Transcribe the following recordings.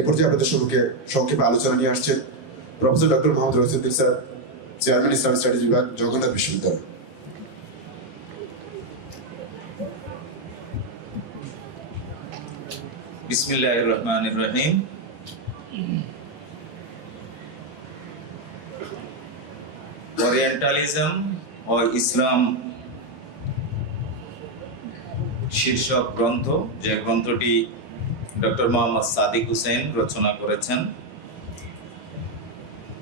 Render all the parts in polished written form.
এ পর্যায়ে আপনাদের সম্মুখে সংক্ষেপে আলোচনা নিয়ে আসছেন professor doctor Mohammad Rahiuddin sir, chairman Islamic studies বিভাগ, জগন্নাথ বিশ্ববিদ্যালয়। बिस्मिल्लाहिर रहमानिर रहीम। ওরিয়েন্টালিজম ও ইসলাম শীর্ষক গ্রন্থ, যে গ্রন্থটি ডক্টর মোহাম্মদ সাদিক হুসেন রচনা করেছেন,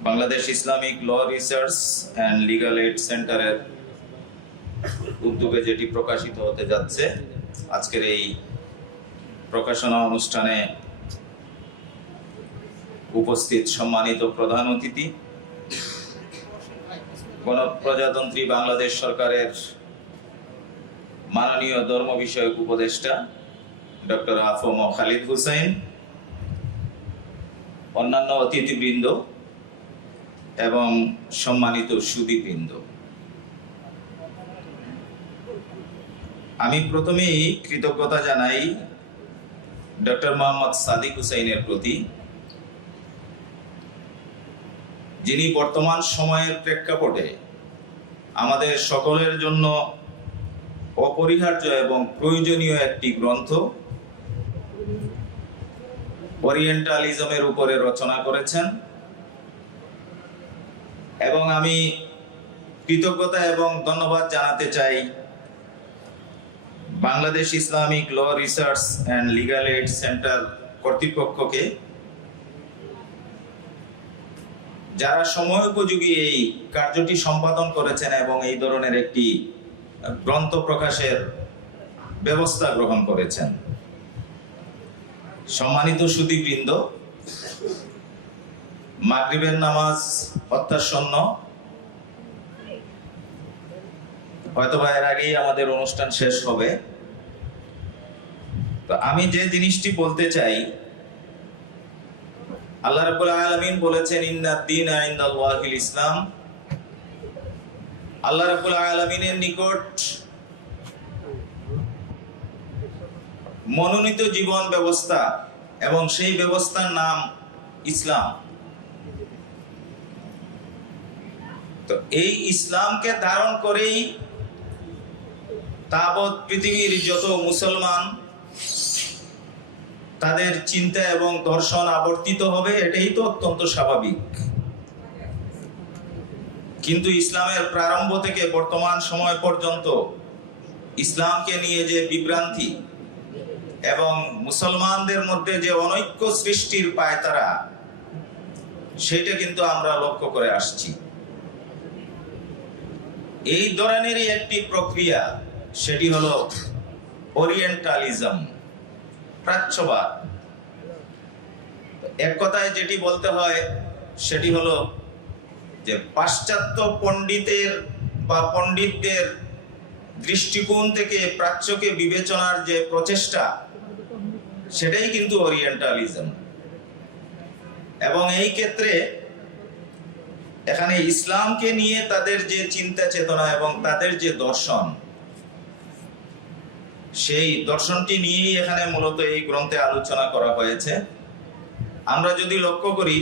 Bangladesh Islamic law research and legal aid সেন্টারের উদ্যোগে যেটি প্রকাশিত হতে যাচ্ছে। আজকের এই প্রকাশনা অনুষ্ঠানে উপস্থিত সম্মানিত প্রধান অতিথি, গণপ্রজাতন্ত্রী বাংলাদেশ সরকারের মাননীয় ধর্ম বিষয়ক উপদেষ্টা ডক্টর আফম খালিদ হুসাইন, অন্যান্য অতিথিবৃন্দ এবং সম্মানিত সুধীবৃন্দ, আমি প্রথমেই কৃতজ্ঞতা জানাই ডক্টর মোহাম্মদ সাদিক হুসাইনের প্রতি, যিনি বর্তমান সময়ের প্রেক্ষাপটে আমাদের সকলের জন্য অপরিহার্য এবং প্রয়োজনীয় একটি গ্রন্থ ওরিয়েন্টালিজমের উপরে রচনা করেছেন। এবং আমি কৃতজ্ঞতা এবং ধন্যবাদ জানাতে চাই Bangladesh Islamic law research and legal aid centre কর্তৃপক্ষকে, যারা সময়োপযোগী এই কার্যটি সম্পাদন করেছেন এবং এই ধরনের একটি গ্রন্থ প্রকাশের ব্যবস্থা গ্রহণ করেছেন। সম্মানিত সুধীবৃন্দ, মাগরিবের নামাজ অত্যাসন্ন, হয়তোবা এর আগেই আমাদের অনুষ্ঠান শেষ হবে। তো আমি যে জিনিসটি বলতে চাই, আল্লাহ রাব্বুল আলামিন বলেছেন ইন্নাদ-দীনা ইনদাল্লাহিল ইসলাম। আল্লাহ রাব্বুল আলামিনের নিকট মনোনীত জীবন ব্যবস্থা এবং সেই ব্যবস্থার নাম ইসলাম। তো এই ইসলামকে ধারণ করেই তাবৎ পৃথিবীর যত মুসলমান, তাদের চিন্তা এবং দর্শন আবর্তিত হবে, এটাই তো অত্যন্ত স্বাভাবিক। কিন্তু ইসলামের প্রারম্ভ থেকে বর্তমান সময় পর্যন্ত ইসলামকে নিয়ে যে বিভ্রান্তি এবং মুসলমানদের মধ্যে যে অনৈক্য সৃষ্টির পায়তারা, সেটা কিন্তু আমরা লক্ষ্য করে আসছি। এই ধরনেরই একটি প্রক্রিয়া, সেটি হলো ওরিয়েন্টালিজম, প্রাচ্যবাদ। এক কথায় যেটি বলতে হয় সেটি হলো যে পাশ্চাত্য পণ্ডিতের বা পণ্ডিতদের দৃষ্টিকোণ থেকে প্রাচ্যকে বিবেচনার যে প্রচেষ্টা, সেটাই কিন্তু ওরিয়েন্টালিজম। এবং এই ক্ষেত্রে এখানে ইসলামকে নিয়ে তাদের যে চিন্তা চেতনা এবং তাদের যে দর্শন, সেই দর্শনটি নিয়েই এখানে মূলত এই গ্রন্থে আলোচনা করা হয়েছে। আমরা যদি লক্ষ্য করি,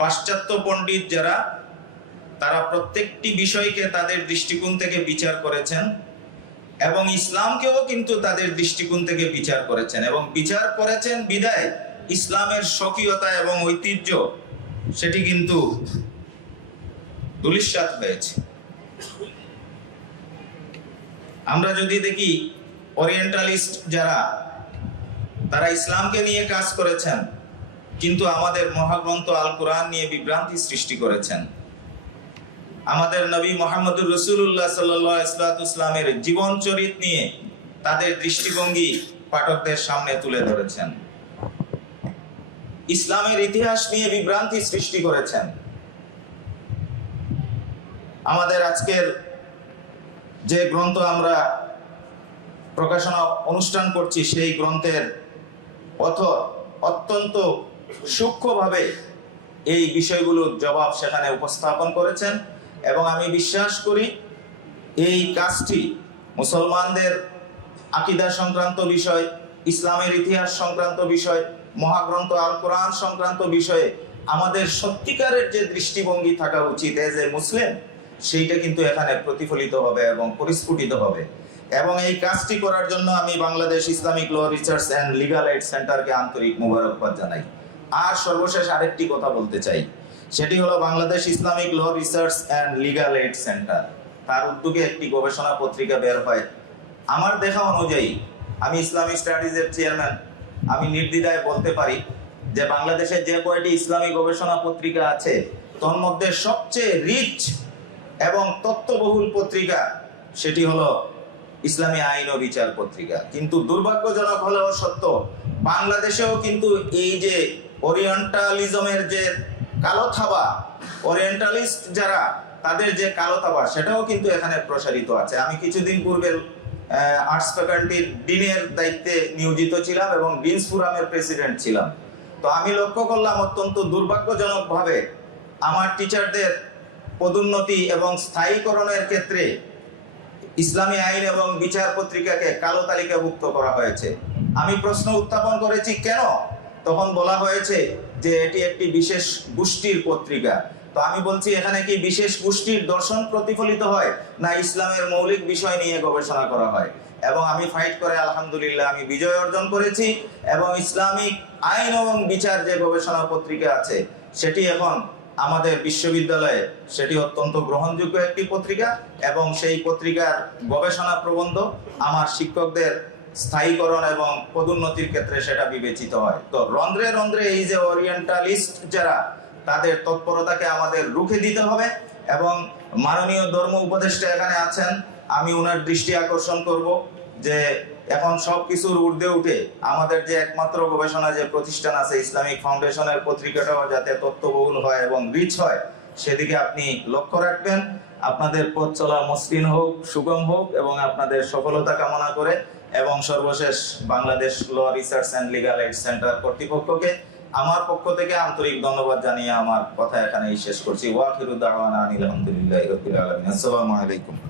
পাশ্চাত্য পণ্ডিত যারা, তারা প্রত্যেকটি বিষয়কে তাদের দৃষ্টিকোণ থেকে বিচার করেছেন এবং ইসলামকেও কিন্তু তাদের দৃষ্টিকোণ থেকে বিচার করেছেন, এবং বিচার করেছেন বিদায় ইসলামের স্বকীয়তা এবং ঐতিহ্য সেটি কিন্তু ধূলিসাৎ হয়েছে। আমরা যদি দেখি, ওরিয়েন্টালিস্ট যারা, তারা ইসলামকে নিয়ে কাজ করেছেন কিন্তু আমাদের মহাগ্রন্থ আল কোরআন নিয়ে বিভ্রান্তি সৃষ্টি করেছেন। আমাদের নবী মুহাম্মদুর রাসূলুল্লাহ সাল্লাল্লাহু আলাইহি ওয়াসাল্লামের জীবন চরিত নিয়ে তাদের দৃষ্টিভঙ্গি পাঠকদের সামনে তুলে ধরেছেন। ইসলামের ইতিহাস নিয়ে বিভ্রান্তি সৃষ্টি করেছেন। আমাদের আজকের যে গ্রন্থ আমরা প্রকাশনা অনুষ্ঠান করছি, সেই গ্রন্থের অথর অত্যন্ত সূক্ষ্মভাবে এই বিষয়গুলোর জবাব সেখানে উপস্থাপন করেছেন। এবং আমি বিশ্বাস করি এই কাজটি মুসলমানদের আকীদা সংক্রান্ত বিষয়, ইসলামের ইতিহাস সংক্রান্ত বিষয় মহাগ্রন্থ আল কোরআন সংক্রান্ত বিষয়ে আমাদের সত্যিকারের যে দৃষ্টিভঙ্গি থাকা উচিত এজ এ মুসলিম, সেইটা কিন্তু এখানে প্রতিফলিত হবে এবং পরিস্ফুটিত হবে। এবং এই কাজটি করার জন্য আমি Bangladesh Islamic law research and legal aid সেন্টারকে আন্তরিক মোবারকবাদ জানাই। আর সর্বশেষ আরেকটি কথা বলতে চাই, সেটি হলো Bangladesh Islamic law research and legal aid centre, তার উদ্যোগে একটি গবেষণা পত্রিকা বের হয়। আমার দেখা অনুযায়ী, আমি ইসলামিক স্টাডিজের চেয়ারম্যান, আমি নির্দ্বিধায় বলতে পারি যে বাংলাদেশের যে কয়টি ইসলামী গবেষণা পত্রিকা আছে তার মধ্যে সবচেয়ে রিচ এবং তথ্যবহুল পত্রিকা সেটি হলো ইসলামী আইন ও বিচার পত্রিকা। কিন্তু দুর্ভাগ্যজনক হলেও সত্য, বাংলাদেশেও কিন্তু এই যে ওরিয়েন্টালিজমের যে কালো থাবা, ওরিয়েন্টালিস্ট যারা, তাদের যে কালো থাবা, সেটাও কিন্তু এখানে প্রসারিত আছে। আমি কিছুদিন পূর্বে আর্টস ফ্যাকাল্টির ডিনের দায়িত্বে নিয়োজিত ছিলাম এবং ডিনস ফোরামের প্রেসিডেন্ট ছিলাম। তো আমি লক্ষ্য করলাম অত্যন্ত দুর্ভাগ্যজনকভাবে আমার টিচারদের পদোন্নতি এবং স্থায়ীকরণের ক্ষেত্রে ইসলামী আইন এবং বিচার পত্রিকাকে কালো তালিকাভুক্ত করা হয়েছে। আমি প্রশ্ন উত্থাপন করেছি কেন, তখন বলা হয়েছে যে এটি একটি বিশেষ গোষ্ঠীর পত্রিকা। তো আমি বলছি, এখানে কি বিশেষ গোষ্ঠীর দর্শন প্রতিফলিত হয়, না ইসলামের মৌলিক বিষয় নিয়ে গবেষণা করা হয়? এবং আমি ফাইট করে আলহামদুলিল্লাহ আমি বিজয় অর্জন করেছি এবং ইসলামিক আইন এবং বিচার যে গবেষণা পত্রিকা আছে সেটি এখন আমাদের বিশ্ববিদ্যালয়ে সেটি অত্যন্ত গ্রহণযোগ্য একটি পত্রিকা এবং সেই পত্রিকার গবেষণা প্রবন্ধ আমার শিক্ষকদের স্থায়ীকরণ এবং পদোন্নতির ক্ষেত্রে সেটা বিবেচিত হয়। তো রন্ধ্রে রন্ধ্রে এই যে ওরিয়েন্টালিস্ট যারা, তাদের তৎপরতাকে আমাদের রুখে দিতে হবে এবং মাননীয় ধর্ম উপদেষ্টা এখানে আছেন, আমি ওনার দৃষ্টি আকর্ষণ করব যে এখন সবকিছুর ঊর্ধ্বে উঠে আমাদের যে একমাত্র গবেষণা যে প্রতিষ্ঠান আছে ইসলামিক ফাউন্ডেশনের পত্রিকাটাও যাতে তথ্যবহুল হয় এবং রিচ হয়, সেদিকে আপনি লক্ষ্য রাখবেন। আপনাদের পথ চলা মসৃণ হোক, সুগম হোক এবং আপনাদের সফলতা কামনা করে এবং সর্বশেষ Bangladesh law research and legal aid centre কর্তৃপক্ষকে আমার পক্ষ থেকে আন্তরিক ধন্যবাদ জানিয়ে আমার কথা এখানেই শেষ করছি। ওয়া আখিরু দাওয়ানা আনিল হামদুলিল্লাহি রাব্বিল আলামিন। আসসালামু আলাইকুম।